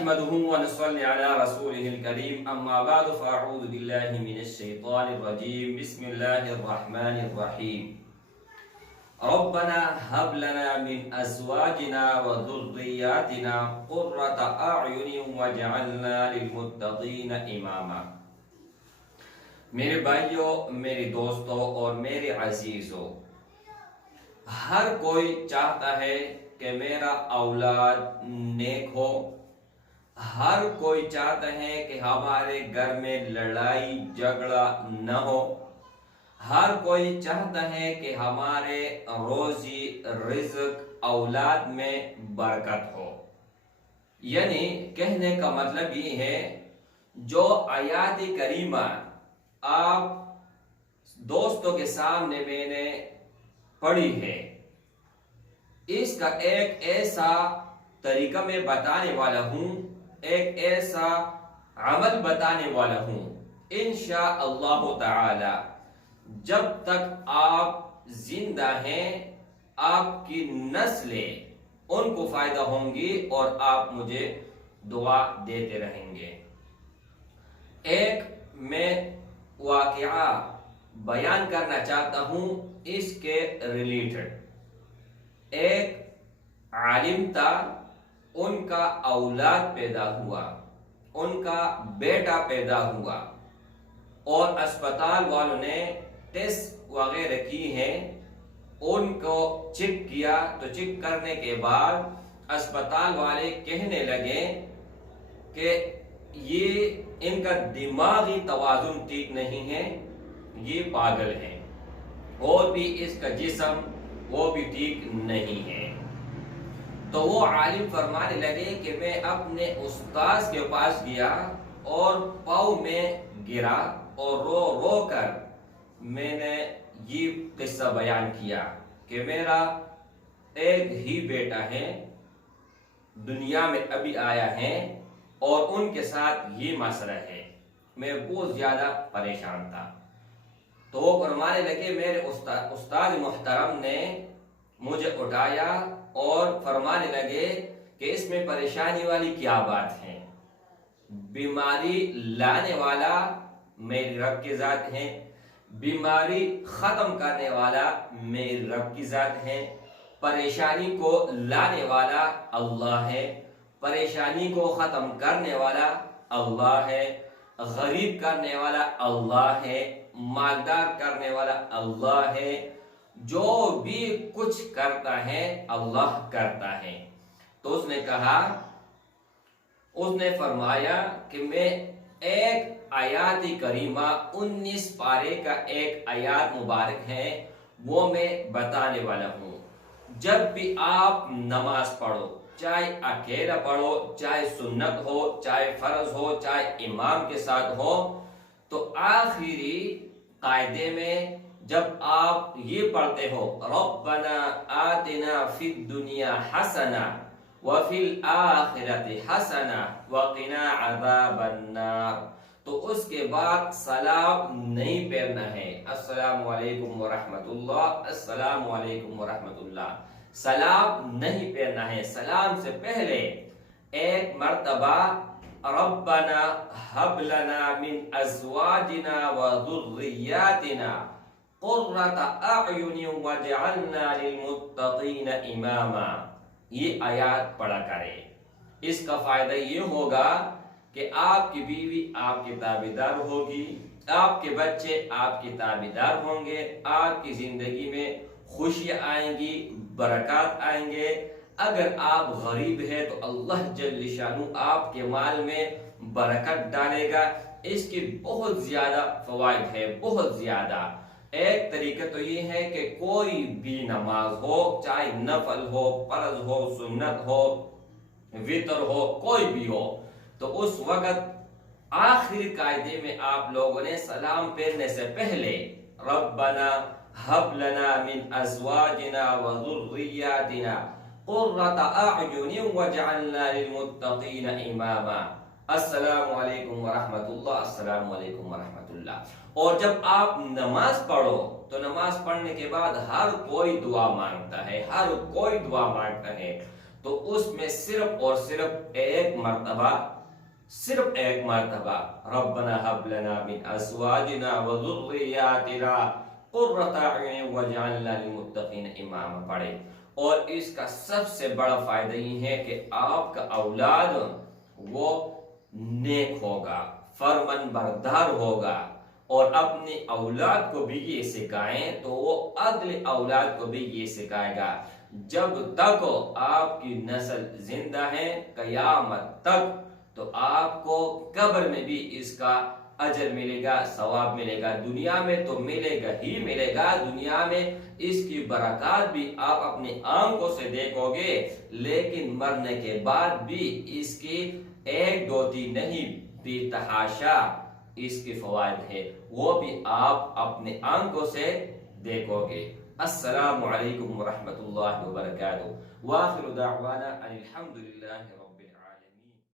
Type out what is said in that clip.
نحمده ونصلي على رسوله الكريم اما بعد فاعوذ بالله من الشيطان الرجيم بسم الله الرحمن الرحيم ربنا هب لنا من ازواجنا وذرياتنا قرة اعين واجعلنا للمتقين اماما۔ میرے بھائیوں، میری دوستوں اور میرے عزیزوں، ہر کوئی چاہتا ہے کہ میرا اولاد نیک ہو، ہر کوئی چاہتا ہے کہ ہمارے گھر میں لڑائی جھگڑا نہ ہو، ہر کوئی چاہتا ہے کہ ہمارے روزی رزق اولاد میں برکت ہو۔ یعنی کہنے کا مطلب یہ ہے، جو آیات کریمہ آپ دوستوں کے سامنے میں نے پڑھی ہے، اس کا ایک ایسا طریقہ میں بتانے والا ہوں، ایک ایسا عمل بتانے والا ہوں، انشاءاللہ تعالی جب تک آپ زندہ ہیں آپ کی نسلیں ان کو فائدہ ہوں گی اور آپ مجھے دعا دیتے رہیں گے۔ ایک میں واقعہ بیان کرنا چاہتا ہوں اس کے ریلیٹڈ۔ ایک عالم تھا، ان کا اولاد پیدا ہوا، ان کا بیٹا پیدا ہوا، اور اسپتال والوں نے ٹیسٹ وغیرہ کی ہیں، ان کو چیک کیا تو چیک کرنے کے بعد اسپتال والے کہنے لگے کہ یہ ان کا دماغی توازن ٹھیک نہیں ہے، یہ پاگل ہے، اور بھی اس کا جسم وہ بھی ٹھیک نہیں ہے۔ تو وہ عالم فرمانے لگے کہ میں اپنے استاذ کے پاس گیا اور پاؤں میں گرا اور رو رو کر میں نے یہ قصہ بیان کیا کہ میرا ایک ہی بیٹا ہے، دنیا میں ابھی آیا ہے اور ان کے ساتھ یہ مسئلہ ہے، میں بہت زیادہ پریشان تھا۔ تو وہ فرمانے لگے میرے استاد محترم نے مجھے اٹھایا اور فرمانے لگے کہ اس میں پریشانی والی کیا بات ہے؟ بیماری لانے والا میری رب کی ذات ہے، بیماری ختم کرنے والا میری رب کی ذات ہے، پریشانی کو لانے والا اللہ ہے، پریشانی کو ختم کرنے والا اللہ ہے، غریب کرنے والا اللہ ہے، مالدار کرنے والا اللہ ہے، جو بھی کچھ کرتا ہے اللہ کرتا ہے۔ تو اس نے کہا، اس نے فرمایا کہ میں ایک آیات کریمہ 19 پارے کا ایک آیات مبارک ہے وہ میں بتانے والا ہوں۔ جب بھی آپ نماز پڑھو، چاہے اکیلا پڑھو، چاہے سنت ہو، چاہے فرض ہو، چاہے امام کے ساتھ ہو، تو آخری قاعدے میں جب آپ یہ پڑھتے ہو ربنا آتنا فی الدنیا حسنہ وفی الآخرۃ حسنہ وقنا عذاب النار، تو اس کے بعد سلام نہیں پھیرنا ہے، السلام علیکم ورحمۃ اللہ، السلام علیکم ورحمۃ اللہ، سلام نہیں پھیرنا ہے۔ سلام سے پہلے ایک مرتبہ ربنا ہب لنا من ازواجنا وذریاتنا قرۃ اعین واجعلنا للمتقین اماما، یہ آیات پڑھا کرے۔ اس کا فائدہ یہ ہوگا کہ آپ کی بیوی آپ کی تابعدار ہوگی، آپ کے بچے آپ کی تابعدار ہوں گے، آپ کی زندگی میں خوشیاں آئیں گی، برکات آئیں گے۔ اگر آپ غریب ہیں تو اللہ جل شانہ آپ کے مال میں برکت ڈالے گا۔ اس کی بہت زیادہ فوائد ہے، بہت زیادہ۔ ایک طریقہ تو یہ ہے کہ کوئی بھی نماز ہو، چاہے نفل ہو، فرض ہو، سنت ہو، وتر ہو، کوئی بھی ہو، تو اس وقت آخری قاعدے میں آپ لوگوں نے سلام پھیرنے سے پہلے ربنا ہب لنا من ازواجنا وذریاتنا قرۃ اعین واجعلنا للمتقین اماما، السلام علیکم ورحمۃ اللہ، السلام علیکم ورحمۃ اللہ۔ اور جب آپ نماز پڑھو تو نماز پڑھنے کے بعد ہر کوئی دعا مانگتا ہے، ہر کوئی دعا مانگتا ہے، تو اس میں صرف اور صرف ایک مرتبہ ربنا هب لنا من ازواجنا وذرياتنا قرۃ اعین واجعلنا للمتقین اماما پڑھے. اور اس کا سب سے بڑا فائدہ یہ ہے کہ آپ کا اولاد وہ نیک ہوگا، فرمان بردار ہوگا، اور اپنی اولاد کو بھی یہ سکھائیں تو وہ اگلے اولاد کو بھی یہ سکھائے گا. جب تک آپ کی نسل زندہ ہے قیامت تک، تو آپ کو قبر میں بھی اس کا اجر ملے گا، ثواب ملے گا. دنیا میں تو ملے گا ہی ملے گا، دنیا میں اس کی برکات بھی آپ اپنی آنکھوں سے دیکھو گے، لیکن مرنے کے بعد بھی اس کی 1 2 3 نہیں بے تحاشا اس کے فوائد ہے، وہ بھی آپ اپنے آنکھوں سے دیکھو گے. السلام علیکم ورحمۃ اللہ وبرکاتہ. وآخر دعوانا ان الحمد للہ.